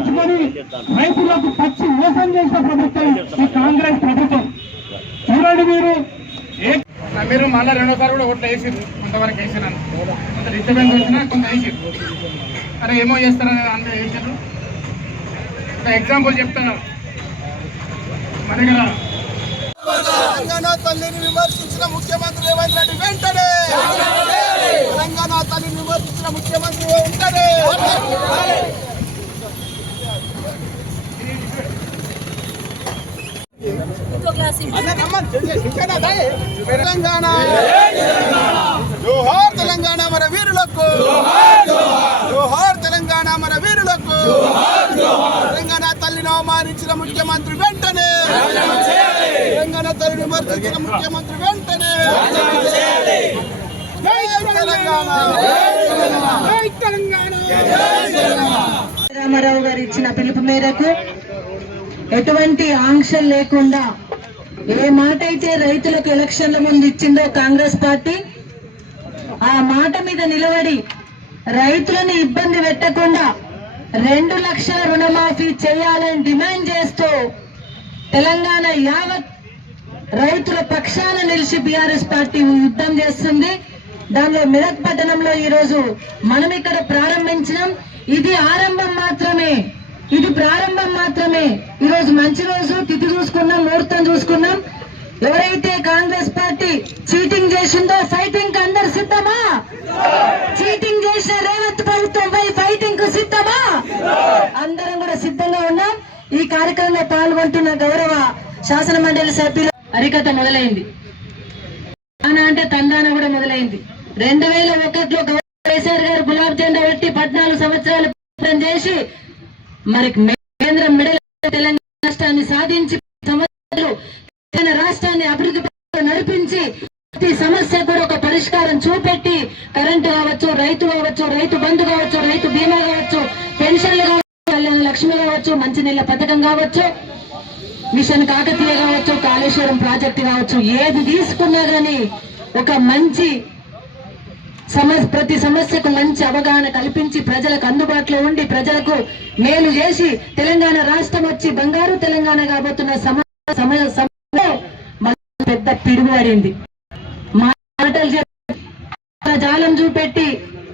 ఏర్పరచుకొని రైతులకు పచ్చి మోసం చేసిన ప్రభుత్వం ఈ కాంగ్రెస్ ప్రభుత్వం. చూడండి మీరు. మీరు మళ్ళీ రెండోసారి కూడా ఓట్లు వేసిర్రు. కొంతవరకు వేసినాను కొంత డిస్టర్బెన్స్ వచ్చినా కొంత వేసిర్రు. అరే ఏమో చేస్తారని అంటే వేసిర్రు. ఒక ఎగ్జాంపుల్ చెప్తాను. మన దగ్గర తెలంగాణ తల్లిని విమర్శించిన ముఖ్యమంత్రి రేవంత్ రెడ్డి వెంటనే! తెలంగాణ తల్లిని విమర్శించిన ముఖ్యమంత్రి వెంటనే తెలంగాణ. జోహార్ తెలంగాణ మన వీరులకు. జోహార్ తెలంగాణ మన వీరులకు. తెలంగాణ తల్లిని అవమానించిన ముఖ్యమంత్రి వెంటనే. తెలంగాణ తల్లిని విమర్శించిన ముఖ్యమంత్రి వెంటనే. జై తెలంగాణ. జై తెలంగాణ. రామారావు గారు ఇచ్చిన పిలుపు మేరకు ఎటువంటి ఆంక్షలు లేకుండా ఏ మాట అయితే రైతులకు ఎలక్షన్ల ముందు ఇచ్చిందో కాంగ్రెస్ పార్టీ ఆ మాట మీద నిలబడి రైతులను ఇబ్బంది పెట్టకుండా రెండు లక్షల రుణమాఫీ చేయాలని డిమాండ్ చేస్తూ తెలంగాణ యావత్ రైతుల పక్షాన నిలిచి బీఆర్ఎస్ పార్టీ యుద్ధం చేస్తుంది. దానిలో మెదక్ పట్టణంలో ఈరోజు మనం ఇక్కడ ప్రారంభించినాం. ఇది ఆరంభం మాత్రమే. ప్రారంభం ఈ రోజు మంచి రోజు తిథి చూసుకున్నాం ముహూర్తం చూసుకున్నాం. ఎవరైతే కాంగ్రెస్ పార్టీ చీటింగ్ చేసిందో ఫైటింగ్కి అందరు సిద్ధమా? చీటింగ్ చేసిన రేవంత్ ప్రభుత్వం పై ఫైటింగ్కు సిద్ధమా? అందరం కూడా సిద్ధంగా ఉన్నాం. ఈ కార్యక్రమంలో పాల్గొంటున్న గౌరవ శాసన మండలి సభ్యులు హరికథ మొదలైంది. తానా అంటే తందాన కూడా మొదలైంది. రెండు వేల ఒకటిలో గౌరవ కేసీఆర్ గారు గులాబ్ జెండా పెట్టి పద్నాలుగు సంవత్సరాలు చేసి మరి కేంద్రం మెడల్ రాష్ట్రాన్ని సాధించి సంవత్సరాలు తెలంగాణ రాష్ట్రాన్ని అభివృద్ధి నడిపించి ప్రతి సమస్య కూడా ఒక పరిష్కారం చూపెట్టి కరెంటు కావచ్చు రైతు కావచ్చు రైతు బంధు కావచ్చు రైతు బీమా కావచ్చు పెన్షన్లు కావచ్చు లక్ష్మి కావచ్చు మంచినీళ్ళ పథకం కావచ్చు మిషన్ కాకతీయ కావచ్చు కాళేశ్వరం ప్రాజెక్టు కావచ్చు ఏది తీసుకున్నా గానీ ఒక మంచి సమస్య ప్రతి సమస్యకు మంచి అవగాహన కల్పించి ప్రజలకు అందుబాటులో ఉండి ప్రజలకు మేలు చేసి తెలంగాణ రాష్ట్రం వచ్చి బంగారు తెలంగాణ కాబోతున్న సమయ సమయంలో పెద్ద పిడుగుబడింది. మాటలు చెప్పి జాలం చూపెట్టి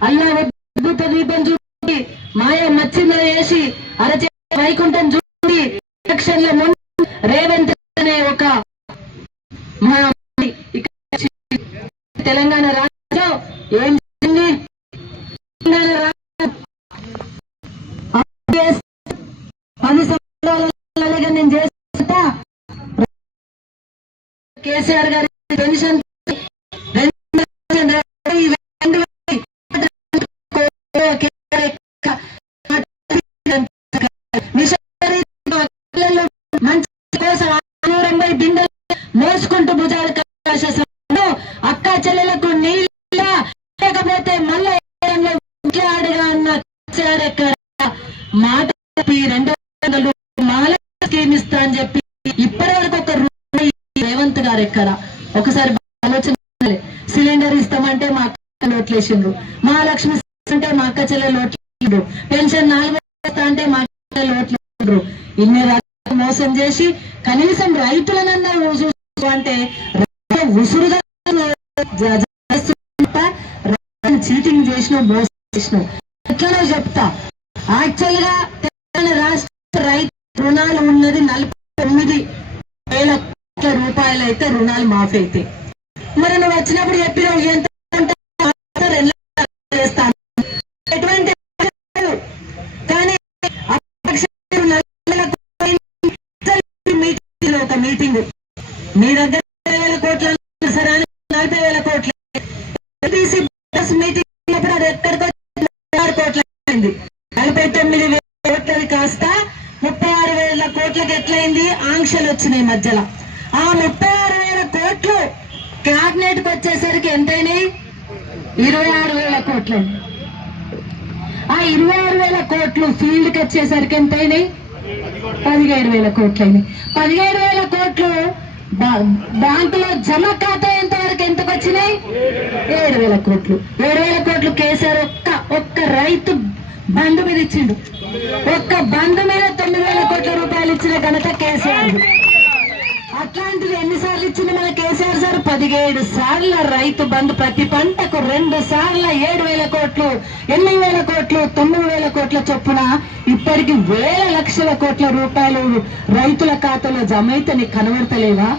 అల్లా అద్భుత దీపం చూపెట్టి మాయ మచ్చింద వేసి అరచే వైకుంఠం చూపి ఎలక్షన్ల ముందు రేవంత్ అనే ఒక తెలంగాణ రాష్ట్ర ఏం పది సంవత్సరాల నేను చేస్తా కేసీఆర్ గారి పెన్షన్ రెండు లక్షల రెండు మిషనరీ పిల్లలు మంచి కోసం ఆనూరంపై బిందెలు మోసుకుంటూ భుజాలు కాసేసారు అక్క చెల్లెలకు నీళ్ళ లేకపోతే మళ్ళా ఏడంలో ముఖ్యాడుగా అన్న కేసీఆర్ ఎక్కడ మాట చెప్పి రెండు వందలు మాల స్కీమ్ ఇస్తా అని చెప్పి ఇప్పటి వరకు ఒక రూపాయి రేవంత్ గారు ఎక్కడ ఒకసారి ఆలోచన సిలిండర్ ఇస్తామంటే మా అక్క లోట్లేసిండ్రు మహాలక్ష్మి మా లక్ష్మి అంటే మా అక్క చెల్లెలు లోట్లు పెన్షన్ నాలుగు అంటే మా అక్క చెల్లెలు ఇన్ని రకాలు మోసం చేసి కనీసం రైతులనన్నా చూసుకో అంటే రైతు ఉసురుగా చీటింగ్ చేసిన మోసం చేసిన. ఎట్లనో చెప్తా. యాక్చువల్గా తెలంగాణ రాష్ట్ర రైతు రుణాలు ఉన్నది నలభై రూపాయలు అయితే రుణాలు మాఫీ అయితే మరి నువ్వు వచ్చినప్పుడు చెప్పినావు ఎంత చేస్తాను ఎటువంటి కానీ మీటింగ్ ఒక మీటింగ్. మీ దగ్గర ఇరవై వేల కోట్ల సరే అని నలభై వేల కోట్ల. ఏబీసీ బస్ మీటింగ్ అది ఎక్కడికో ఆరు కోట్ల అయింది. నలభై తొమ్మిది వేల కోట్లది కాస్త ముప్పై ఆరు వేల కోట్లకి ఎట్లయింది? ఆంక్షలు వచ్చినాయి మధ్యలో. ముప్పై ఆరు వేల కోట్లు క్యాబినెట్కి వచ్చేసరికి ఎంతైనాయి? ఇరవై ఆరు వేల కోట్లు. ఆ ఇరవై ఆరు వేల కోట్లు ఫీల్డ్కి వచ్చేసరికి ఎంతైనాయి? పదిహేడు వేల కోట్లు అయినాయి. పదిహేడు వేల కోట్లు బ్యాంకులో జమ ఖాతా ఎంత వరకు ఎంతకు వచ్చినాయి? ఏడు వేల కోట్లు. ఏడు వేల కోట్లు కేసీఆర్ ఒక్క ఒక్క రైతు బంధు మీద ఇచ్చిండు. ఒక్క బంధు మీద తొమ్మిది వేల కోట్ల రూపాయలు ఇచ్చిన ఘనత కేసీఆర్ అట్లాంటిది ఎన్నిసార్లు ఇచ్చింది మన కేసీఆర్ సార్? పదిహేడు సార్ల రైతు బంధు ప్రతి పంటకు రెండు సార్ల ఏడు వేల కోట్లు ఎనిమిది వేల కోట్లు తొమ్మిది వేల కోట్ల చొప్పున ఇప్పటికి వేల లక్షల కోట్ల రూపాయలు రైతుల ఖాతాలో జమ అయితే నీకు కనబడతలేవా?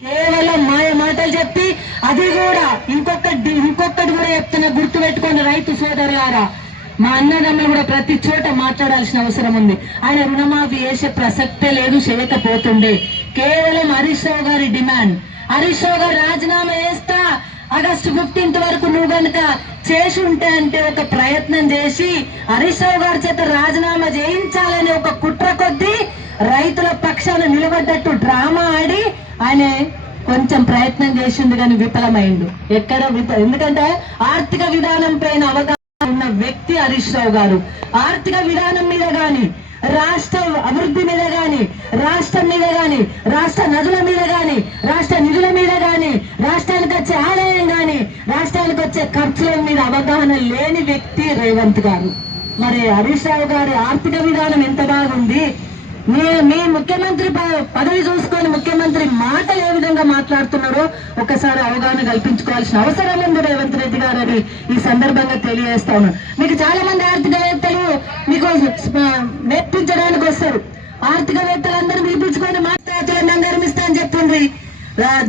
కేవలం మాయ మాటలు చెప్పి అది కూడా ఇంకొకటి ఇంకొకటి కూడా చెప్తున్నా గుర్తు పెట్టుకోండి రైతు సోదరులారా. మా అన్నదమ్ములు కూడా ప్రతి చోట మాట్లాడాల్సిన అవసరం ఉంది. ఆయన రుణమాఫీ చేసే ప్రసక్తే లేదు చేయకపోతుండే. కేవలం హరీష్ రావు గారి డిమాండ్. హరీష్ రావు గారు రాజీనామా చేస్తా ఆగస్టు ఫిఫ్టీన్త్ వరకు నువ్వు గనుక చేసి ఉంటే అంటే ఒక ప్రయత్నం చేసి హరీష్ రావు గారి చేత రాజీనామా చేయించాలనే ఒక కుట్ర కొద్దీ రైతుల పక్షాన నిలబడ్డట్టు డ్రామా ఆడి ఆయన కొంచెం ప్రయత్నం చేసింది కానీ విఫలమైండు. ఎక్కడ విఫ- ఎందుకంటే ఆర్థిక విధానం పైన అవగాహన ఉన్న వ్యక్తి హరీష్ రావు గారు. ఆర్థిక విధానం మీద గాని రాష్ట్ర అభివృద్ధి మీద గాని రాష్ట్రం మీద గాని రాష్ట్ర నదుల మీద గాని రాష్ట్ర నిధుల మీద గాని రాష్ట్రానికి వచ్చే ఆదాయం గాని రాష్ట్రానికి వచ్చే ఖర్చుల మీద అవగాహన లేని వ్యక్తి రేవంత్ గారు. మరి హరీష్ రావు గారి ఆర్థిక విధానం ఎంత బాగుంది? మీ మీ ముఖ్యమంత్రి పదవి చూసుకొని ముఖ్యమంత్రి మాటలు ఏ విధంగా మాట్లాడుతున్నారో ఒకసారి అవగాహన కల్పించుకోవాల్సిన అవసరం ఉంది రేవంత్ రెడ్డి గారు అని ఈ సందర్భంగా తెలియజేస్తా ఉన్నాను మీకు చాలా మంది ఆర్థికవేత్తలు మీకు మెప్పించడానికి వస్తారు. ఆర్థికవేత్తలందరూ పిలిపించుకొని మాట్లాడుతున్న నిర్మిస్తా అని చెప్పిండ్రి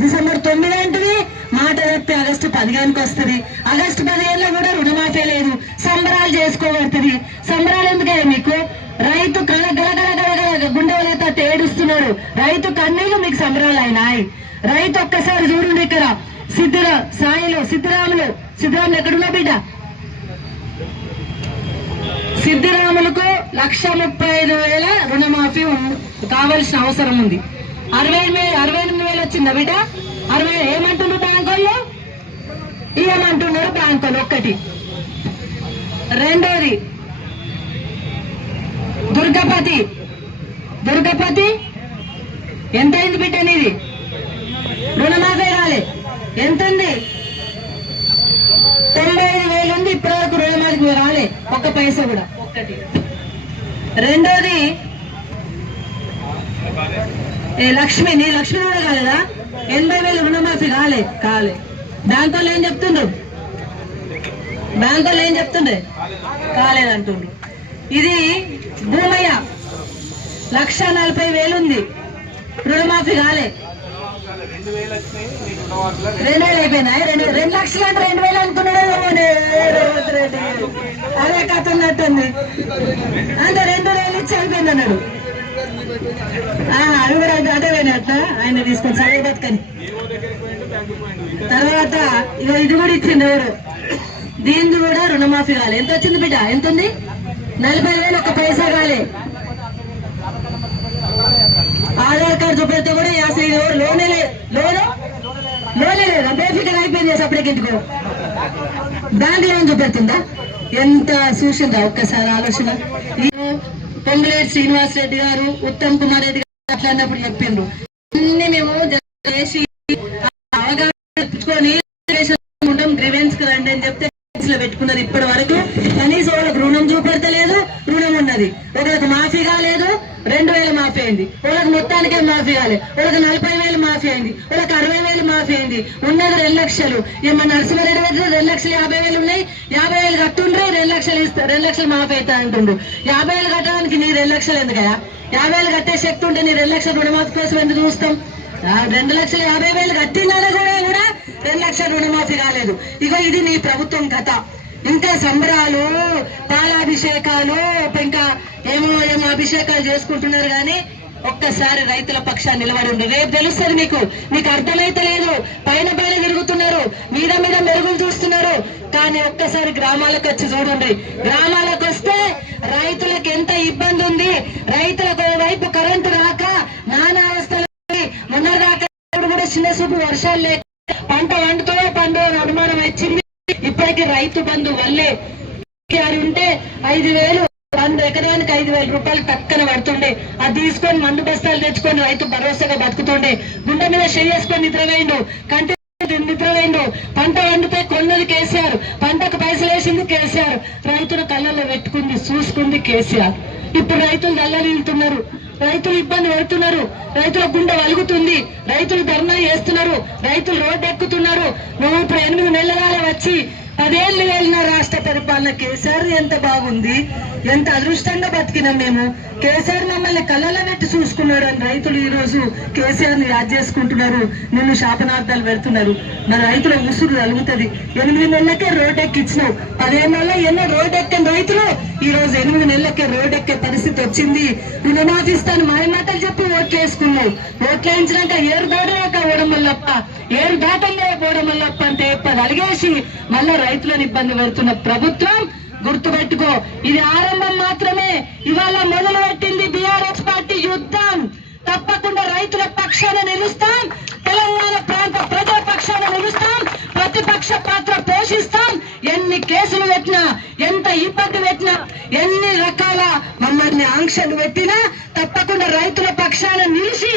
డిసెంబర్ తొమ్మిది ఏంటిది మాట చెప్పి ఆగస్టు పదిహేనుకి వస్తుంది. ఆగస్టు పదిహేనులో కూడా రుణమాఫీ లేదు. సంబరాలు చేసుకోబడుతుంది సంబరాలు ఎందుకే మీకు? రైతు కళ గల గల గల గల గుండెలతో ఏడుస్తున్నాడు. రైతు కన్నీళ్ళు మీకు సంబరాలైనాయి అయినాయి. రైతు ఒక్కసారి చూడండి ఇక్కడ. సిద్ధుల సాయిలు సిద్ధరాములు. సిద్ధరాములు ఎక్కడున్నా బిడ్డ? సిద్ధరాములకు లక్ష ముప్పై ఐదు వేల రుణమాఫీ కావాల్సిన అవసరం ఉంది. అరవై అరవై ఎనిమిది వేలు వచ్చిందా బిడ్డ? అరవై ఏమంటున్నారు బ్యాంకు వాళ్ళు ఇవ్వమంటున్నారు బ్యాంకు వాళ్ళు ఒక్కటి. రెండోది దుర్గపతి. దుర్గపతి? ఎంత అయింది బిడ్డ నీది? రుణమాఫీ రాలే. ఎంత ఉంది తొంభై ఐదు వేలు ఉంది ఇప్పటి వరకు రుణమాఫీ రాలే. ఒక్క పైసా కూడా. ఒక్కటి. రెండోది ఏ లక్ష్మి నీ లక్ష్మి కూడా కాలేదా? ఎనభై వేలు రుణమాఫీ కాలే. కాలే. బ్యాంక్ వాళ్ళు ఏం చెప్తుండ్రు? బ్యాంక్ వాళ్ళు ఏం చెప్తుండ్రే? కాలేదంటుండ్రు. ఇది భూమయ్య లక్ష నలభై వేలు ఉంది రుణమాఫీ కాలే. రెండు వేలు అయిపోయినాయి? రెండు రెండు లక్షలు అంటే రెండు వేలు అనుకున్నాడు. రేవంత్ రెడ్డి అదే కథ ఉన్నట్టుంది అంటే రెండు వేలు ఇచ్చి అయిపోయింది అన్నాడు. అవి కూడా అదే పోయినట్ట ఆయన తీసుకొని సరే బతుకని తర్వాత ఇగో ఇది కూడా ఇచ్చింది ఎవరు? దీనిది కూడా రుణమాఫీ కాలే. ఎంత వచ్చింది బిడ్డ? ఎంత ఉంది నలభై వేలు ఒక పైసా కాలే. ఆధార్ కార్డు చూపెడితే కూడా యాసై ఎవరు? లోనే లోను? లోనే లేదా. బేఫికర్ అయిపోయింది అప్పటికి ఇంటికో బ్యాంక్ లోన్ చూపెడుతుందా? ఎంత చూసిందా ఒక్కసారి ఆలోచన. పొంగులేటి శ్రీనివాస్ రెడ్డి గారు ఉత్తమ్ కుమార్ రెడ్డి గారు మాట్లాడినప్పుడు చెప్పిండ్రు. అన్ని మేము చేసి అవగాహన తెచ్చుకొని ఉంటాం గ్రివెన్స్కి రండి అని చెప్తే కేసులో పెట్టుకున్నారు ఇప్పటి వరకు కనీసం వాళ్ళకి రుణం చూపెడతలేదు రుణం ఉన్నది ఒకరికి మాఫీ కాలేదు రెండు వేలు మాఫీ అయింది. ఒకరికి మొత్తానికే మాఫీ కాలేదు. ఒకరికి నలభై వేలు మాఫీ అయింది. ఒకరికి అరవై వేలు మాఫీ అయింది. ఉన్నది రెండు లక్షలు. ఏమో నరసింహారెడ్డి దగ్గర రెండు లక్షలు యాభై వేలు ఉన్నాయి. యాభై వేలు కట్టుండ్రే రెండు లక్షలు ఇస్తా రెండు లక్షలు మాఫీ అవుతా అంటుండు యాభై వేలు కట్టడానికి నీ రెండు లక్షలు ఎందుకయా యాభై వేలు కట్టే శక్తి ఉంటే నీ రెండు లక్షల రుణమాఫీ కోసం ఎందుకు చూస్తాం? ఆ రెండు లక్షల యాభై వేలు కట్టినారా కూడా కూడా రెండు లక్షల రుణమాఫీ కాలేదు. ఇగో ఇది నీ ప్రభుత్వం కథ. ఇంకా సంబరాలు పాలాభిషేకాలు ఇంకా ఏమో ఏమో అభిషేకాలు చేసుకుంటున్నారు కానీ ఒక్కసారి రైతుల పక్షాన్ని నిలబడి రేపు తెలుస్తుంది మీకు. మీకు అర్థమైతే లేదు. పైన పైన తిరుగుతున్నారు. మీద మీద మెరుగులు చూస్తున్నారు. కానీ ఒక్కసారి గ్రామాలకు వచ్చి చూడండి. గ్రామాలకు వస్తే రైతులకు ఎంత ఇబ్బంది ఉంది. రైతులకు వైపు కరెంటు రాక నానా అవస్థలు మొన్న రాక కూడా చిన్న చూపు వర్షాలు లేక పంట వండుతో పంట అని అనుమానం వచ్చింది ఇప్పటికి రైతు బంధు వల్లే ఉంటే ఐదు వేలు వంద ఎకరానికి ఐదు వేల రూపాయలు టక్కన పడుతుండే. అది తీసుకొని మందు బస్తాలు తెచ్చుకొని రైతు భరోసాగా బతుకుతుండే. గుండె మీద చేసుకొని నిద్రవేయండు కంటి నిద్రవేయండు పంట వండితే కొన్నది కేసీఆర్. పంటకు పైసలు వేసింది కేసీఆర్. రైతుల కళ్ళల్లో పెట్టుకుంది చూసుకుంది కేసీఆర్. ఇప్పుడు రైతులు దల్లరిల్లుతున్నారు రైతులు ఇబ్బంది పడుతున్నారు. రైతుల గుండె వలుగుతుంది. రైతులు ధర్నా చేస్తున్నారు. రైతులు రోడ్డు ఎక్కుతున్నారు. నువ్వు ఇప్పుడు ఎనిమిది నెలల వచ్చి పదేళ్ళు వెళ్ళిన రాష్ట్ర పరిపాలన కేసీఆర్ ఎంత బాగుంది ఎంత అదృష్టంగా బతికినాం మేము. కేసీఆర్ మమ్మల్ని కళ్ళలో పెట్టి చూసుకున్నాడు అని రైతులు ఈ రోజు కేసీఆర్ని యాద్ చేసుకుంటున్నారు. నిన్ను శాపనార్థాలు పెడుతున్నారు. మన రైతుల ఉసురు కలుగుతుంది ఎనిమిది నెలలకే రోడ్ ఎక్కించినావు పదిహేను ఎన్నో రోడ్ ఎక్కని రైతులు. ఈ రోజు ఎనిమిది నెలలకే రోడ్ ఎక్కే వచ్చింది. వచ్చింది రుణమాఫిస్తాను మాయ మాటలు చెప్పి ఓట్లు వేసుకున్నావు. ఓట్లు వేయించినాక ఏరు దాటాక ఓడమల్లప్ప. ఏరు దాటంగా పోవడం వల్లప్ప అంటే చెప్పది. అలిగేసి మళ్ళా రైతులను ఇబ్బంది పెడుతున్న ప్రభుత్వం గుర్తుపెట్టుకో. ఇది ఆరంభం మాత్రమే. ఇవాళ మొదలు పెట్టింది బీఆర్ఎస్ పార్టీ యుద్ధం. తప్పకుండా రైతుల పక్షాన నిలుస్తాం. తెలంగాణ ప్రాంత ప్రజల పక్షాన నిలుస్తాం. ప్రతిపక్ష పాత్ర పోషిస్తాం. ఎన్ని కేసులు పెట్టినా ఎంత ఇబ్బంది పెట్టినా ఎన్ని రకాల మమ్మల్ని ఆంక్షలు పెట్టినా తప్పకుండా రైతుల పక్షాన నిలిచి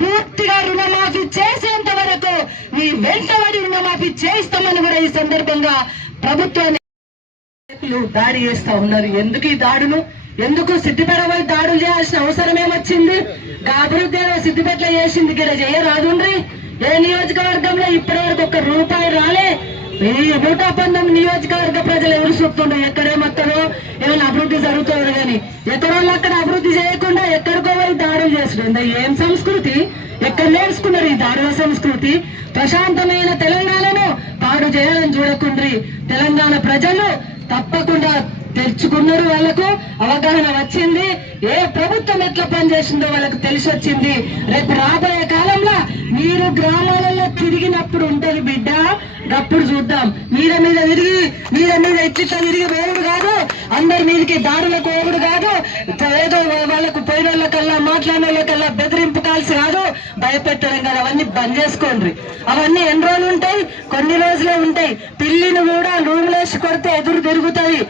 పూర్తిగా రుణమాఫీ చేసేంత వరకు మీ వెంటబడి రుణమాఫీ చేయిస్తామని కూడా ఈ సందర్భంగా ప్రభుత్వాన్ని దాడి చేస్తా ఉన్నారు. ఎందుకు ఈ దాడులు? ఎందుకు సిద్ధిపరమైన దాడులు చేయాల్సిన అవసరం వచ్చింది. అభివృద్ధి ఏదో చేసింది ఇక్కడ చేయరాదుండ్రి ఏ నియోజకవర్గంలో ఇప్పటి వరకు ఒక్క రూపాయి రాలే. ఈ నూట పంతొమ్మిది నియోజకవర్గ ప్రజలు ఎవరు చూస్తుండ్రు ఎక్కడే ఎక్కడేమొస్తారో ఏమైనా అభివృద్ధి జరుగుతుంది కానీ ఎక్కడో అక్కడ అభివృద్ధి చేయకుండా ఎక్కడికో పోయి దాడులు చేస్తుండే ఏం సంస్కృతి? ఎక్కడ నేర్చుకున్నారు ఈ దాడుల సంస్కృతి? ప్రశాంతమైన తెలంగాణను పాడు చేయాలని చూడకుండ్రి. తెలంగాణ ప్రజలు తప్పకుండా తెచ్చుకున్నారు వాళ్ళకు అవగాహన వచ్చింది. ఏ ప్రభుత్వం ఎట్లా పనిచేసిందో వాళ్ళకు తెలిసి వచ్చింది రేపు రాబోయే కాలంలో మీరు గ్రామాలలో తిరిగినప్పుడు ఉంటది బిడ్డ. అప్పుడు చూద్దాం. మీద మీద తిరిగి మీద మీద ఇట్లిట్లా తిరిగి వేరుడు కాదు. అందరి మీదకి దారులకు ఓవుడు కాదు. ఏదో వాళ్ళకు పోయిన వాళ్ళకల్లా మాట్లాడిన వాళ్ళకల్లా బెదిరింపు కాల్సి కాదు భయపెట్టడం కాదు. అవన్నీ బంద్ చేసుకోండి. అవన్నీ ఎన్ని రోజులు ఉంటాయి? కొన్ని రోజులే ఉంటాయి. పిల్లిని కూడా రూమ్లేసి కొడితే ఎదురు తిరుగుతుంది.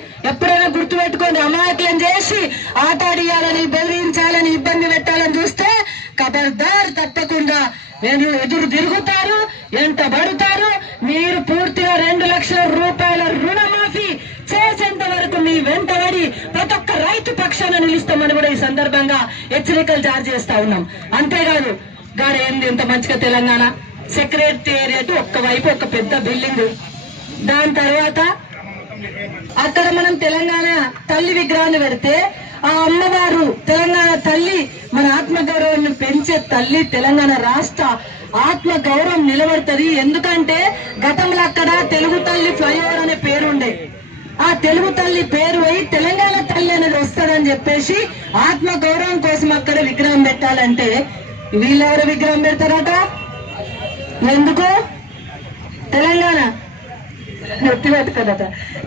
ఎప్పుడైనా గుర్తు పెట్టుకోండి అమాయకులను చేసి ఆటాడియాలని బెదిరించాలని ఇబ్బంది పెట్టాలని చూస్తే ఖబర్దార్ తప్పకుండా నేను ఎదురు తిరుగుతారు ఎంత పడతారు మీరు పూర్తిగా రెండు లక్షల రూపాయల రుణమాఫీ చేసేంత వరకు మీ వెంటబడి ప్రతి ఒక్క రైతు పక్షాన నిలుస్తామని కూడా ఈ సందర్భంగా హెచ్చరికలు జారీ చేస్తా ఉన్నాం. అంతేకాదు గారు ఏంది ఇంత మంచిగా తెలంగాణ? సెక్రటేరియట్ ఒక్క వైపు ఒక పెద్ద బిల్డింగ్. దాని తర్వాత అక్కడ మనం తెలంగాణ తల్లి విగ్రహాన్ని పెడితే ఆ అమ్మవారు తెలంగాణ తల్లి మన ఆత్మగౌరవాన్ని పెంచే తల్లి తెలంగాణ రాష్ట్ర ఆత్మ గౌరవం నిలబడుతుంది. ఎందుకంటే గతంలో అక్కడ తెలుగు తల్లి ఫ్లైఓవర్ అనే పేరుండే ఆ తెలుగు తల్లి పేరు అయి తెలంగాణ తల్లి అనేది వస్తుందని చెప్పేసి ఆత్మ గౌరవం కోసం అక్కడ విగ్రహం పెట్టాలంటే వీళ్ళెవరు విగ్రహం పెడతారట? ఎందుకు? తెలంగాణ. నెత్తి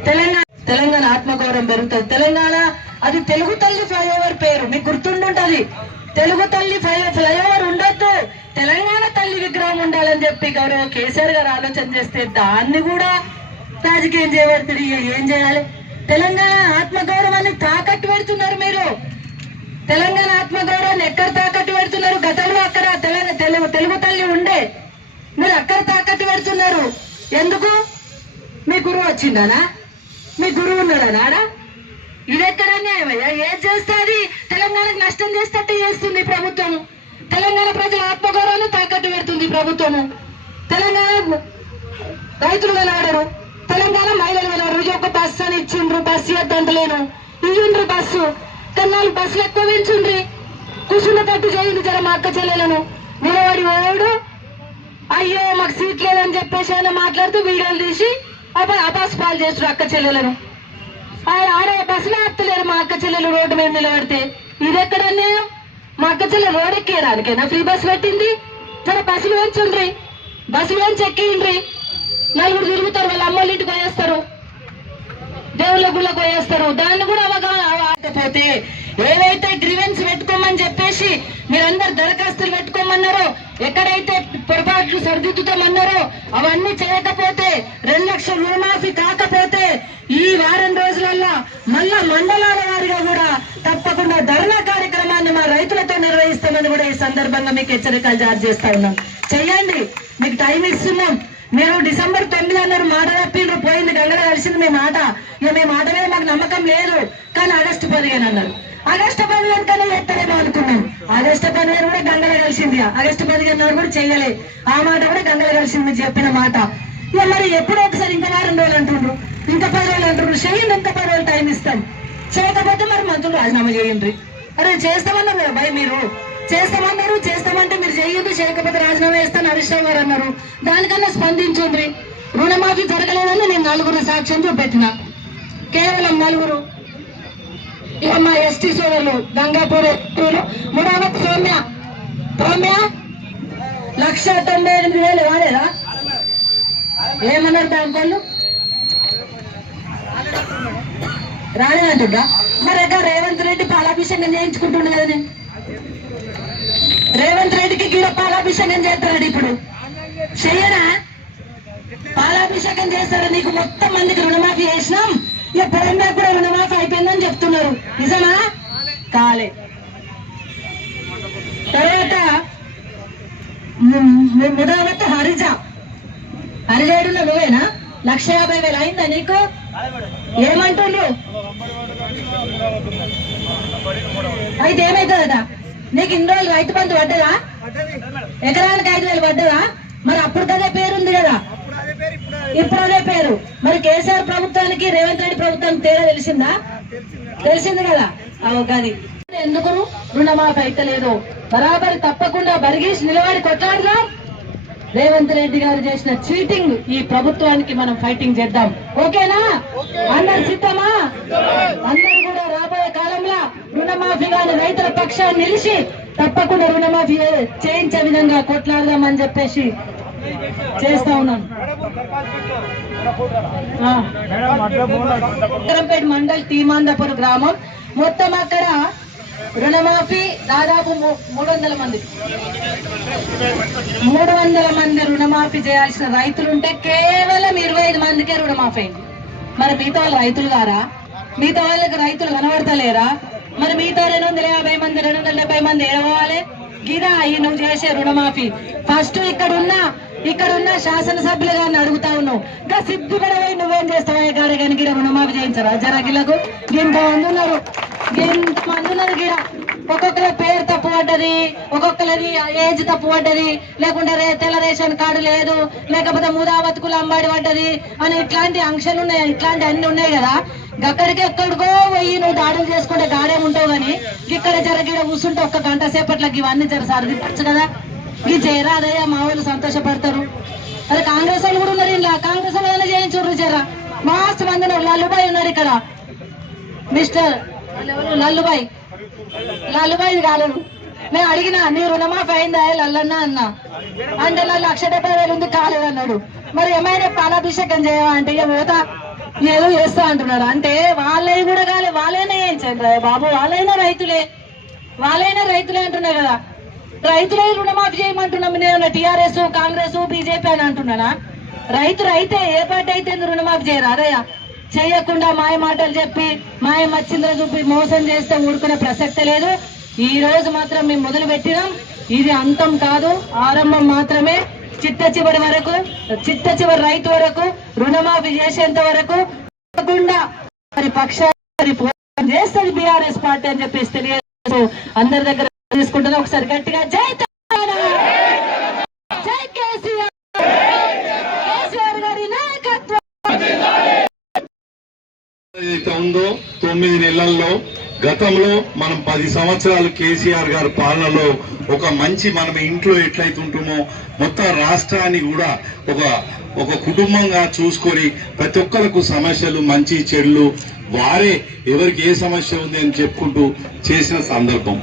తెలంగాణ తెలంగాణ ఆత్మగౌరవం పెరుగుతుంది. తెలంగాణ అది తెలుగు తల్లి ఫ్లైఓవర్ పేరు. మీకు గుర్తుండుంటది. తెలుగు తల్లి ఫ్లై ఫ్లైఓవర్ ఉండొద్దు. తెలంగాణ తల్లి విగ్రహం ఉండాలని చెప్పి గౌరవ కేసీఆర్ గారు ఆలోచన చేస్తే దాన్ని కూడా రాజకీయం చేయబడుతుంది ఇక ఏం చేయాలి? తెలంగాణ ఆత్మగౌరవాన్ని తాకట్టు పెడుతున్నారు మీరు. తెలంగాణ ఆత్మగౌరవాన్ని ఎక్కడ తాకట్టు పెడుతున్నారు? గతంలో అక్కడ తెలంగాణ తెలుగు తల్లి ఉండే. మీరు అక్కడ తాకట్టు పెడుతున్నారు. ఎందుకు? మీ గురువు వచ్చిందనా మీ గురువు ఉన్నాడా ఆడ? ఇది ఎక్కడ అన్యాయమయ్యా ఏం చేస్తే అది తెలంగాణకు నష్టం చేస్తట్టు చేస్తుంది ప్రభుత్వం తెలంగాణ ప్రజల ఆత్మగౌరవాన్ని తాకట్టు పెడుతుంది ప్రభుత్వము. తెలంగాణ రైతులు వెలవడరు తెలంగాణ మహిళలు వెలవడరు ఇది ఒక బస్సు అని ఇచ్చిండ్రు. బస్సు ఇద్దంటలేను ఇయ్యుండ్రు బస్సు. కానీ బస్సులు ఎక్కువ పెంచుండ్రి. కూర్చున్నట్టు చేయండి జర మా అక్క చెల్లెలను. నిలబడి ఓడు అయ్యో మాకు సీట్ లేదని చెప్పేసి ఆయన మాట్లాడుతూ వీడియోలు తీసి అబాస్ పాలు చేస్తారు అక్క చెల్లెలను. ఆయన ఆడ బస్సులో ఆపుతలేరు మా అక్క చెల్లెలు రోడ్డు మీద నిలబడితే. ఇది ఎక్కడ అన్యాయం మా అక్క చెల్లెలు రోడ్ ఎక్కేయడానికేనా? ఫ్రీ బస్ పెట్టింది? సరే బస్సులు వేయించుండ్రి బస్సులు వేయించి ఎక్కిండ్రి నలుగురు తిరుగుతారు వాళ్ళ అమ్మోళ్ళ ఇంటికి పోయేస్తారు. దేవుళ్ళ గుళ్ళకు పోయేస్తారు. దాన్ని కూడా అవగాహన ఏవైతే గ్రీవెన్స్ పెట్టుకోమని చెప్పేసి మీరందరు దరఖాస్తులు పెట్టుకోమన్నారో ఎక్కడైతే పొరపాట్లు సరిదిద్దుతామన్నారో అవన్నీ చేయకపోతే రెండు లక్షల రుణమాఫీ కాకపోతే ఈ వారం రోజులల్లో మళ్ళా మండలాల వారిగా కూడా తప్పకుండా ధర్నా కార్యక్రమాన్ని మా రైతులతో నిర్వహిస్తామని కూడా ఈ సందర్భంగా మీకు హెచ్చరికలు జారీ చేస్తా ఉన్నాం. చెయ్యండి. మీకు టైం ఇస్తున్నాం. మీరు డిసెంబర్ తొమ్మిది అన్నారు మాట తప్పిండ్రు పోయింది గంగడ కలిసింది మీ మాట. ఇక మీ మాట మీద మాకు నమ్మకం లేదు. కానీ ఆగస్టు పదిహేను అన్నారు. ఆగస్టు పదిహేను కన్నా ఎత్తలేమో అనుకున్నాం. ఆగస్టు పదిహేను కూడా గంగల కలిసింది. ఆగస్టు పదిహేను కూడా చేయలే. ఆ మాట కూడా గంగల కలిసింది చెప్పిన మాట. ఇక మరి ఎప్పుడో ఒకసారి ఇంకా వారం రోజులు అంటుండ్రు. ఇంకా పది రోజులు అంటుండ్రు. చేయండి ఇంకా పది రోజులు టైం ఇస్తాం చేయకపోతే మరి మంత్రులు రాజీనామా చేయండి అరే చేస్తామన్నారు కదా మీరు. చేస్తామన్నారు చేస్తామంటే మీరు చేయొద్దు చేయకపోతే రాజీనామా చేస్తాను హరీష్ రావు గారు అన్నారు. దానికన్నా స్పందించుండ్రి రుణమాఫీ జరగలేదని నేను నలుగురు సాక్ష్యం చూపెట్టిన. కేవలం నలుగురు. ఇక మా ఎస్టీ సోదరులు గంగాపూర్ ఎస్టీలు. సౌమ్య. సౌమ్య? లక్ష తొంభై ఎనిమిది వేలు వాడేదా ఏమన్నారు బ్యాంక్ వాళ్ళు రాలేదంటుందా మరి అక్క రేవంత్ రెడ్డి పాలాభిషేకం చేయించుకుంటుండే కదా రేవంత్ రెడ్డికి గీడ పాలాభిషేకం చేస్తాడు ఇప్పుడు. చెయ్యనా పాలాభిషేకం చేస్తారా? నీకు మొత్తం మందికి రుణమాఫీ చేసినాం. ఇక కూడా రుణమాఫీ అయిపోయిందని చెప్తున్నారు. నిజమా? కాలే. తర్వాత ముదావత్ హరిజ. హరిజాడులో నువ్వేనా? లక్ష యాభై వేలు అయిందా నీకు? ఏమంటుండ్రు? అయితే ఏమైతుందట? నీకు ఇన్ని రోజులు రైతు బంధు పడ్డదా? ఎకరానికి ఐదు వేలు పడ్డదా? మరి అప్పుడు కదే పేరు ఉంది కదా. ఇప్పుడు అదే పేరు మరి కేసీఆర్ ప్రభుత్వానికి రేవంత్ రెడ్డి ప్రభుత్వానికి తేడా తెలిసిందా? తెలిసింది కదా? అవు ఎందుకు రుణమాఫీ అయితలేదు? బరాబరి తప్పకుండా బరిగేసి నిలబడి కొట్లాడదాం. రేవంత్ రెడ్డి గారు చేసిన చీటింగ్ ఈ ప్రభుత్వానికి మనం ఫైటింగ్ చేద్దాం. ఓకేనా? అందరు సిద్ధమా? అందరు కూడా రాబోయే కాలంలో రుణమాఫీ గాని రైతుల పక్షాన్ని నిలిచి తప్పకుండా రుణమాఫీ చేయించే విధంగా కొట్లాడదామని చెప్పేసి చేస్తా ఉన్నాను ఉత్తరంపేట నగరంపేట మండల్ తీమాందపురం గ్రామం. మొత్తం అక్కడ రుణమాఫీ దాదాపు మూ- మూడు వందల మంది. మూడు వందల మంది రుణమాఫీ చేయాల్సిన రైతులు ఉంటే కేవలం ఇరవై ఐదు మందికే రుణమాఫీ అయింది మరి మిగతా వాళ్ళు రైతులు గారా? మిగతా వాళ్ళకి రైతులు కనబడతలేరా? మరి మిగతా రెండు వందల యాభై మంది రెండు వందల డెబ్బై మంది ఏడవాలి గిదా ఈ నువ్వు చేసే రుణమాఫీ. ఫస్ట్ ఇక్కడ ఉన్న ఇక్కడ ఉన్న శాసనసభ్యులు గారిని అడుగుతా ఉన్నావు. ఇంకా సిద్ధిపడవై నువ్వేం చేస్తావా గారి కానీ గిడ రుణమాఫీ చేయించరా? జరగిలకు ఇంత మంది ఉన్నారు. మంది ఉన్నారు గిడ. ఒక్కొక్కరి పేరు తప్పు పడ్డది ఒక్కొక్కరి ఏజ్ తప్పు పడ్డది లేకుంటే రే- తెల్ల రేషన్ కార్డు లేదు లేకపోతే ముదా బతుకులు అంబాడి పడ్డది అని ఇట్లాంటి ఆంక్షలు ఉన్నాయి ఇట్లాంటి అన్ని ఉన్నాయి కదా. అక్కడికి ఎక్కడికో పోయి నువ్వు దాడులు చేసుకుంటే గాడే ఉంటావు కానీ ఇక్కడ జరగడ కూర్చుంటే ఒక్క గంట సేపట్లకి ఇవన్నీ జర సరిదిచ్చు కదా. ఇది జయరాదయ్య మా వాళ్ళు సంతోషపడతారు. అదే కాంగ్రెస్ వాళ్ళు కూడా ఉన్నారు ఇలా కాంగ్రెస్ వాళ్ళు చేయించుర్రు జర మస్తు మంది ఉన్నారు. లల్లుబాయి ఉన్నారు ఇక్కడ. మిస్టర్ లల్లుబాయ్. లల్లుబాయ్ కాలేదు. మేము అడిగినా నీ రుణమాఫీ అయిందా? లల్లన్న? అన్న. అంటే లల్లు లక్ష డెబ్బై వేలు ఉంది కాలేదు అన్నాడు. మరి ఏమైనా పాలాభిషేకం చేయవా అంటే ఇక పోతా. ఏదో చేస్తా అంటున్నాడు. అంటే వాళ్ళే కూడా కాలే వాళ్ళైనా చేయించండి బాబు. వాళ్ళైనా రైతులే. వాళ్ళైనా రైతులే అంటున్నారు కదా. రైతులే రుణమాఫీ చేయమంటున్నాం. నేను టీఆర్ఎస్ కాంగ్రెస్ బీజేపీ అని అంటున్నానా? రైతు రైతే ఏ పార్టీ అయితే ఎందుకు రుణమాఫీ చేయరా? అదయ్యా చేయకుండా మాయ మాటలు చెప్పి మాయ మచ్చింద్ర చూపి మోసం చేస్తే ఊరుకునే ప్రసక్తే లేదు. ఈ రోజు మాత్రం మేము మొదలు పెట్టినాం ఇది అంతం కాదు ఆరంభం మాత్రమే. చిట్ట చివరి వరకు చిట్ట చివరి రైతు వరకు రుణమాఫీ చేసేంత వరకు మరి పక్షాన్ని చేస్తుంది బీఆర్ఎస్ పార్టీ అని చెప్పేసి తెలియదు. అందరి దగ్గర తీసుకుంటున్నా ఒకసారి గట్టిగా జై జై కేసీఆర్. కేసీఆర్ గారి నాయకత్వం. ఉందో తొమ్మిది నెలల్లో గతంలో మనం పది సంవత్సరాలు కేసీఆర్ గారి పాలనలో ఒక మంచి మనం ఇంట్లో ఎట్లయితే ఉంటామో మొత్తం రాష్ట్రాన్ని కూడా ఒక ఒక కుటుంబంగా చూసుకొని ప్రతి ఒక్కరికి సమస్యలు మంచి చెడులు వారే ఎవరికి ఏ సమస్య ఉంది అని చెప్పుకుంటూ చేసిన సందర్భం.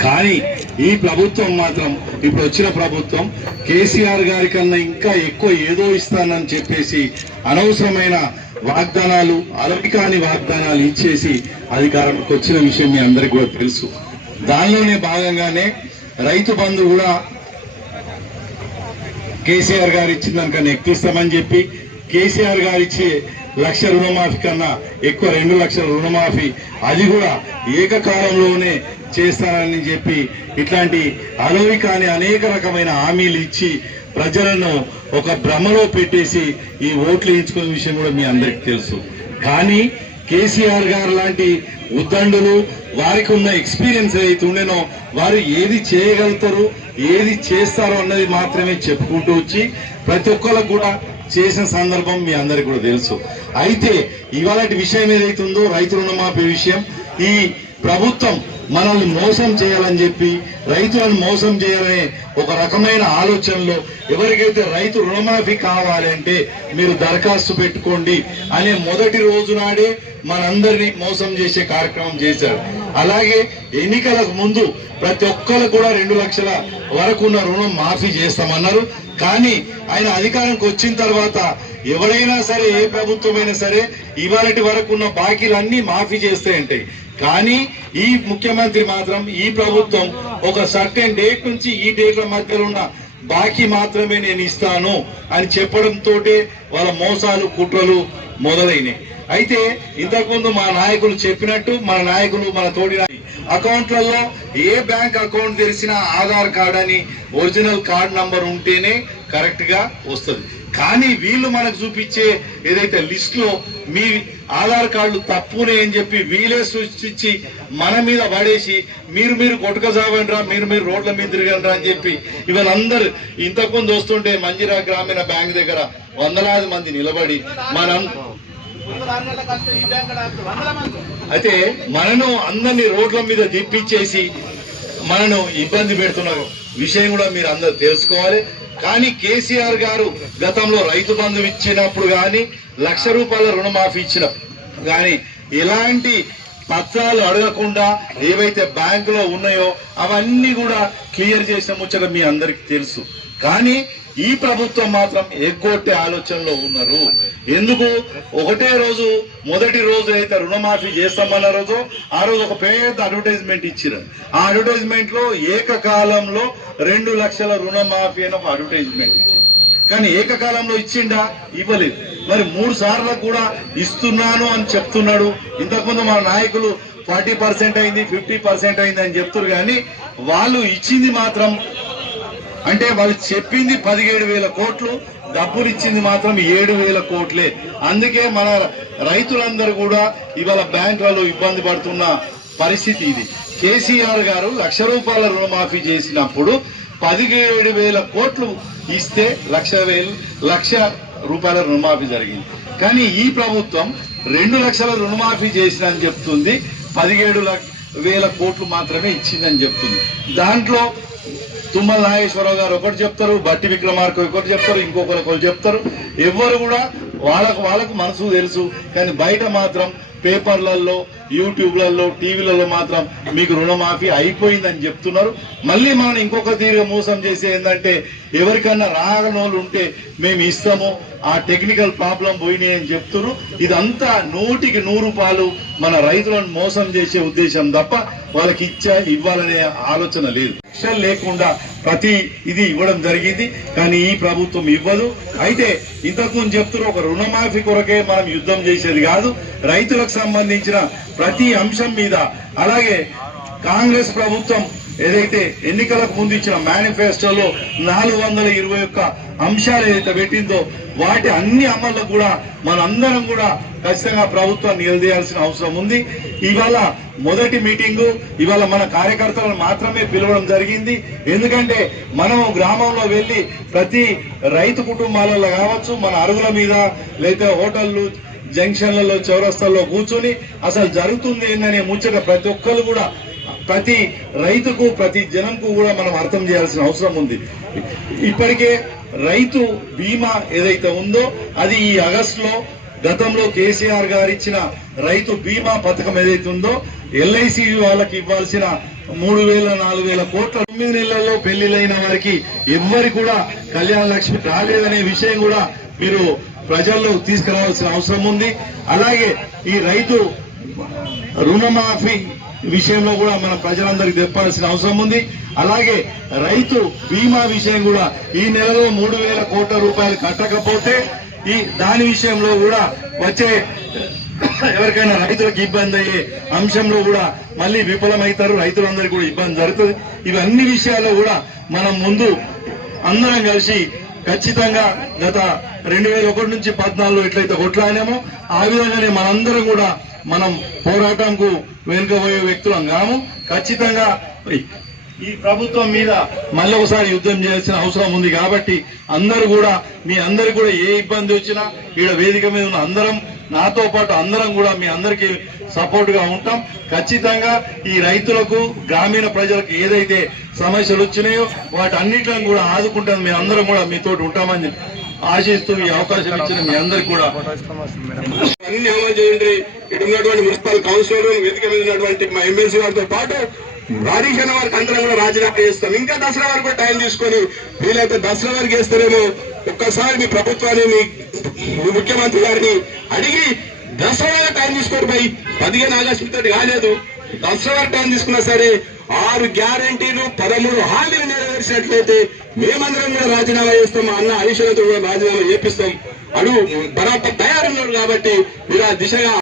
కానీ ఈ ప్రభుత్వం మాత్రం ఇప్పుడు వచ్చిన ప్రభుత్వం కేసీఆర్ గారి కన్నా ఇంకా ఎక్కువ ఏదో ఇస్తానని చెప్పేసి అనవసరమైన వాగ్దానాలు అలవికాని వాగ్దానాలు ఇచ్చేసి అధికారంలోకి వచ్చిన విషయం మీ అందరికి కూడా తెలుసు. దానిలోనే భాగంగానే రైతు బంధు కూడా కేసీఆర్ గారు ఇచ్చిన దానికన్నా ఎక్కువ ఇస్తామని చెప్పి కేసీఆర్ గారు ఇచ్చే లక్ష రుణమాఫీ కన్నా ఎక్కువ రెండు లక్షల రుణమాఫీ అది కూడా ఏకకాలంలోనే చేస్తానని చెప్పి ఇట్లాంటి అలవి కాని అనేక రకమైన హామీలు ఇచ్చి ప్రజలను ఒక భ్రమలో పెట్టేసి ఈ ఓట్లు వేయించుకునే విషయం కూడా మీ అందరికీ తెలుసు. కానీ కేసీఆర్ గారు లాంటి ఉద్దండులు వారికి ఉన్న ఎక్స్పీరియన్స్ ఏదైతే ఉండేనో వారు ఏది చేయగలుగుతారు ఏది చేస్తారో అన్నది మాత్రమే చెప్పుకుంటూ వచ్చి ప్రతి ఒక్కరికి కూడా చేసిన సందర్భం మీ అందరికి కూడా తెలుసు. అయితే ఇవాళ విషయం ఏదైతుందో రైతు రుణమాఫీ విషయం ఈ ప్రభుత్వం మనల్ని మోసం చేయాలని చెప్పి రైతులను మోసం చేయాలనే ఒక రకమైన ఆలోచనలో ఎవరికైతే రైతు రుణమాఫీ కావాలంటే మీరు దరఖాస్తు పెట్టుకోండి అనే మొదటి రోజు నాడే మనందరినీ మోసం చేసే కార్యక్రమం చేశారు. అలాగే ఎన్నికలకు ముందు ప్రతి ఒక్కరు కూడా రెండు లక్షల వరకు ఉన్న రుణం మాఫీ చేస్తామన్నారు. కానీ ఆయన అధికారంకి వచ్చిన తర్వాత ఎవరైనా సరే ఏ ప్రభుత్వమైనా సరే ఇవాళటి వరకు ఉన్న బాకీలన్నీ మాఫీ చేస్తే ఉంటాయి కానీ ఈ ముఖ్యమంత్రి మాత్రం ఈ ప్రభుత్వం ఒక సర్టెన్ డేట్ నుంచి ఈ డేట్ల మధ్యలో ఉన్న బాకీ మాత్రమే నేను ఇస్తాను అని చెప్పడంతో వాళ్ళ మోసాలు కుట్రలు మొదలైనవి అయితే ఇంతకుముందు మా నాయకులు చెప్పినట్టు మన నాయకులు మన తోడి అకౌంట్లలో ఏ బ్యాంక్ అకౌంట్ తెరిచినా ఆధార్ కార్డ్ అని ఒరిజినల్ కార్డ్ నంబర్ ఉంటేనే కరెక్ట్గా వస్తుంది. కానీ వీళ్ళు మనకు చూపించే ఏదైతే లిస్ట్లో మీ ఆధార్ కార్డు తప్పునే అని చెప్పి వీలే సృష్టించి మన మీద పడేసి మీరు మీరు కొట్టుకసావండ్రా మీరు మీరు రోడ్ల మీద తిరగండ్రా అని చెప్పి ఇవాళ ఇంతకుముందు వస్తుంటే మంజిరా గ్రామీణ బ్యాంక్ దగ్గర వందలాది మంది నిలబడి మనం అయితే మనను అందరినీ రోడ్ల మీద తిప్పించేసి మనను ఇబ్బంది పెడుతున్న విషయం కూడా మీరు అందరు తెలుసుకోవాలి. కానీ కేసీఆర్ గారు గతంలో రైతు బంధు ఇచ్చినప్పుడు కానీ లక్ష రూపాయల రుణమాఫీ ఇచ్చిన కానీ ఎలాంటి పత్రాలు అడగకుండా ఏవైతే బ్యాంకులో ఉన్నాయో అవన్నీ కూడా క్లియర్ చేసిన ముచ్చట మీ అందరికి తెలుసు. కానీ ఈ ప్రభుత్వం మాత్రం ఎగ్గొట్టే ఆలోచనలో ఉన్నారు. ఎందుకు? ఒకటే రోజు మొదటి రోజు అయితే రుణమాఫీ చేస్తామన్న రోజు ఆ రోజు ఒక పెద్ద అడ్వర్టైజ్మెంట్ ఇచ్చారు ఆ అడ్వర్టైజ్మెంట్లో ఏకకాలంలో రెండు లక్షల రుణమాఫీ అని ఒక అడ్వర్టైజ్మెంట్ ఇచ్చింది కానీ ఏకకాలంలో ఇచ్చిండా? ఇవ్వలేదు. మరి మూడు సార్లు కూడా ఇస్తున్నాను అని చెప్తున్నాడు. ఇంతకుముందు మా నాయకులు ఫార్టీ పర్సెంట్ అయింది ఫిఫ్టీ పర్సెంట్ అయింది అని చెప్తున్నారు కానీ వాళ్ళు ఇచ్చింది మాత్రం అంటే వాళ్ళు చెప్పింది పదిహేడు వేల కోట్లు డబ్బులు ఇచ్చింది మాత్రం ఏడు వేల కోట్లే. అందుకే మన రైతులందరూ కూడా ఇవాళ బ్యాంకులలో ఇబ్బంది పడుతున్న పరిస్థితి ఇది. కేసీఆర్ గారు లక్ష రూపాయల రుణమాఫీ చేసినప్పుడు పదిహేడు వేల కోట్లు ఇస్తే లక్ష వేలు లక్ష రూపాయల రుణమాఫీ జరిగింది. కానీ ఈ ప్రభుత్వం రెండు లక్షల రుణమాఫీ చేసిందని చెప్తుంది పదిహేడు లక్ష వేల కోట్లు మాత్రమే ఇచ్చిందని చెప్తుంది. దాంట్లో తుమ్మల నాగేశ్వరరావు గారు ఒకటి చెప్తారు బట్టి విక్రమార్క ఒకటి చెప్తారు ఇంకొకరు ఒకరు చెప్తారు. ఎవ్వరు కూడా వాళ్ళకు వాళ్ళకు మనసు తెలుసు కానీ బయట మాత్రం పేపర్లలో యూట్యూబ్లలో టీవీలలో మాత్రం మీకు రుణమాఫీ అయిపోయిందని చెప్తున్నారు. మళ్ళీ మనం ఇంకొక తీరుగా మోసం చేసే ఏంటంటే ఎవరికన్నా రాగనోళ్ళు ఉంటే మేము ఇస్తాము. ఆ టెక్నికల్ ప్రాబ్లం పోయినాయి అని చెప్తున్నారు ఇదంతా నూటికి నూరు రూపాయలు మన రైతులను మోసం చేసే ఉద్దేశం తప్ప వాళ్ళకి ఇచ్చా ఇవ్వాలనే ఆలోచన లేదు. లక్ష్యం లేకుండా ప్రతి ఇది ఇవ్వడం జరిగింది. కానీ ఈ ప్రభుత్వం ఇవ్వదు. అయితే ఇంతకుముందు చెప్తున్నారు ఒక రుణమాఫీ కొరకే మనం యుద్ధం చేసేది కాదు. రైతులకు సంబంధించిన ప్రతి అంశం మీద అలాగే కాంగ్రెస్ ప్రభుత్వం ఏదైతే ఎన్నికలకు ముందు ఇచ్చిన మేనిఫెస్టోలో నాలుగు వందల ఇరవై ఒక్క అంశాలు ఏదైతే పెట్టిందో వాటి అన్ని అమల్లో కూడా మనందరం కూడా ఖచ్చితంగా ప్రభుత్వాన్ని నిలదీయాల్సిన అవసరం ఉంది. ఇవాళ మొదటి మీటింగు ఇవాళ మన కార్యకర్తలను మాత్రమే పిలవడం జరిగింది. ఎందుకంటే మనం గ్రామంలో వెళ్ళి ప్రతి రైతు కుటుంబాలలో కావచ్చు మన అరుగుల మీద లేదా హోటళ్ళు జంక్షన్లలో చౌరస్తాల్లో కూర్చొని అసలు జరుగుతుంది ఏందనే ముచ్చట ప్రతి ఒక్కరు కూడా ప్రతి రైతుకు ప్రతి జనంకు కూడా మనం అర్థం చేయాల్సిన అవసరం ఉంది. ఇప్పటికే రైతు బీమా ఏదైతే ఉందో అది ఈ ఆగస్టులో గతంలో కేసీఆర్ గారు ఇచ్చిన రైతు బీమా పథకం ఏదైతే ఉందో ఎల్ఐసి వాళ్ళకి ఇవ్వాల్సిన మూడు వేల నాలుగు వేల కోట్ల తొమ్మిది నెలల్లో పెళ్ళిలైన వారికి ఎవ్వరి కూడా కళ్యాణ లక్ష్మి రాలేదనే విషయం కూడా మీరు ప్రజల్లో తీసుకురావాల్సిన అవసరం ఉంది. అలాగే ఈ రైతు రుణమాఫీ విషయంలో కూడా మన ప్రజలందరికీ తెప్పాల్సిన అవసరం ఉంది. అలాగే రైతు బీమా విషయం కూడా ఈ నెలలో మూడు వేల కోట్ల రూపాయలు కట్టకపోతే ఈ దాని విషయంలో కూడా వచ్చే ఎవరికైనా రైతులకు ఇబ్బంది అయ్యే అంశంలో కూడా మళ్ళీ విఫలమవుతారు. రైతులందరికీ కూడా ఇబ్బంది జరుగుతుంది. ఇవన్నీ విషయాల్లో కూడా మనం ముందు అందరం కలిసి ఖచ్చితంగా గత రెండు వేల ఒకటి నుంచి పద్నాలుగులో ఎట్లయితే కొట్లాడినామో ఆ విధంగానే మనందరం కూడా మనం పోరాటంకు వెనుకపోయే వ్యక్తులం కాము. ఖచ్చితంగా ఈ ప్రభుత్వం మీద మళ్ళీ ఒకసారి యుద్ధం చేయాల్సిన అవసరం ఉంది కాబట్టి అందరూ కూడా మీ అందరికి కూడా ఏ ఇబ్బంది వచ్చినా ఈడ వేదిక మీద ఉన్న అందరం నాతో పాటు అందరం కూడా మీ అందరికీ సపోర్ట్గా ఉంటాం. ఖచ్చితంగా ఈ రైతులకు గ్రామీణ ప్రజలకు ఏదైతే సమస్యలు వచ్చినాయో వాటి అన్నింటిని కూడా ఆదుకుంటాం మేము అందరం కూడా మీతో ఉంటామని ఆశిస్తూ ఈ అవకాశం ఇచ్చిన మీ అందరికి కూడా. అన్ని అమలు చేయండి. ఇక్కడ ఉన్నటువంటి మున్సిపల్ కౌన్సిలర్ వెతిక వెళ్ళినటువంటి మా ఎమ్మెల్సీ వారితో పాటు రాజేష్ వారికి అందరం కూడా రాజీనామా చేస్తాం. ఇంకా దసరా వరకు కూడా టైం తీసుకొని వీలైతే దసరా వరకు వేస్తారేమో ఒక్కసారి మీ ప్రభుత్వాన్ని మీ ముఖ్యమంత్రి గారిని అడిగి దసరా వరకు టైం తీసుకోరు. పోయి పదిహేను ఆగస్టు తోటి కాలేదు. దసరా వరకు టైం తీసుకున్నా సరే ఆరు గ్యారంటీలు పదమూడు హామీలు నెరవేర్చినట్లయితే మేమందరం కూడా రాజీనామా చేస్తాం అన్న హరీశ్వరతో కూడా రాజీనామా చేపిస్తాం. అడుగు బరాబర్ తయారున్నారు కాబట్టి మీరు ఆ దిశగా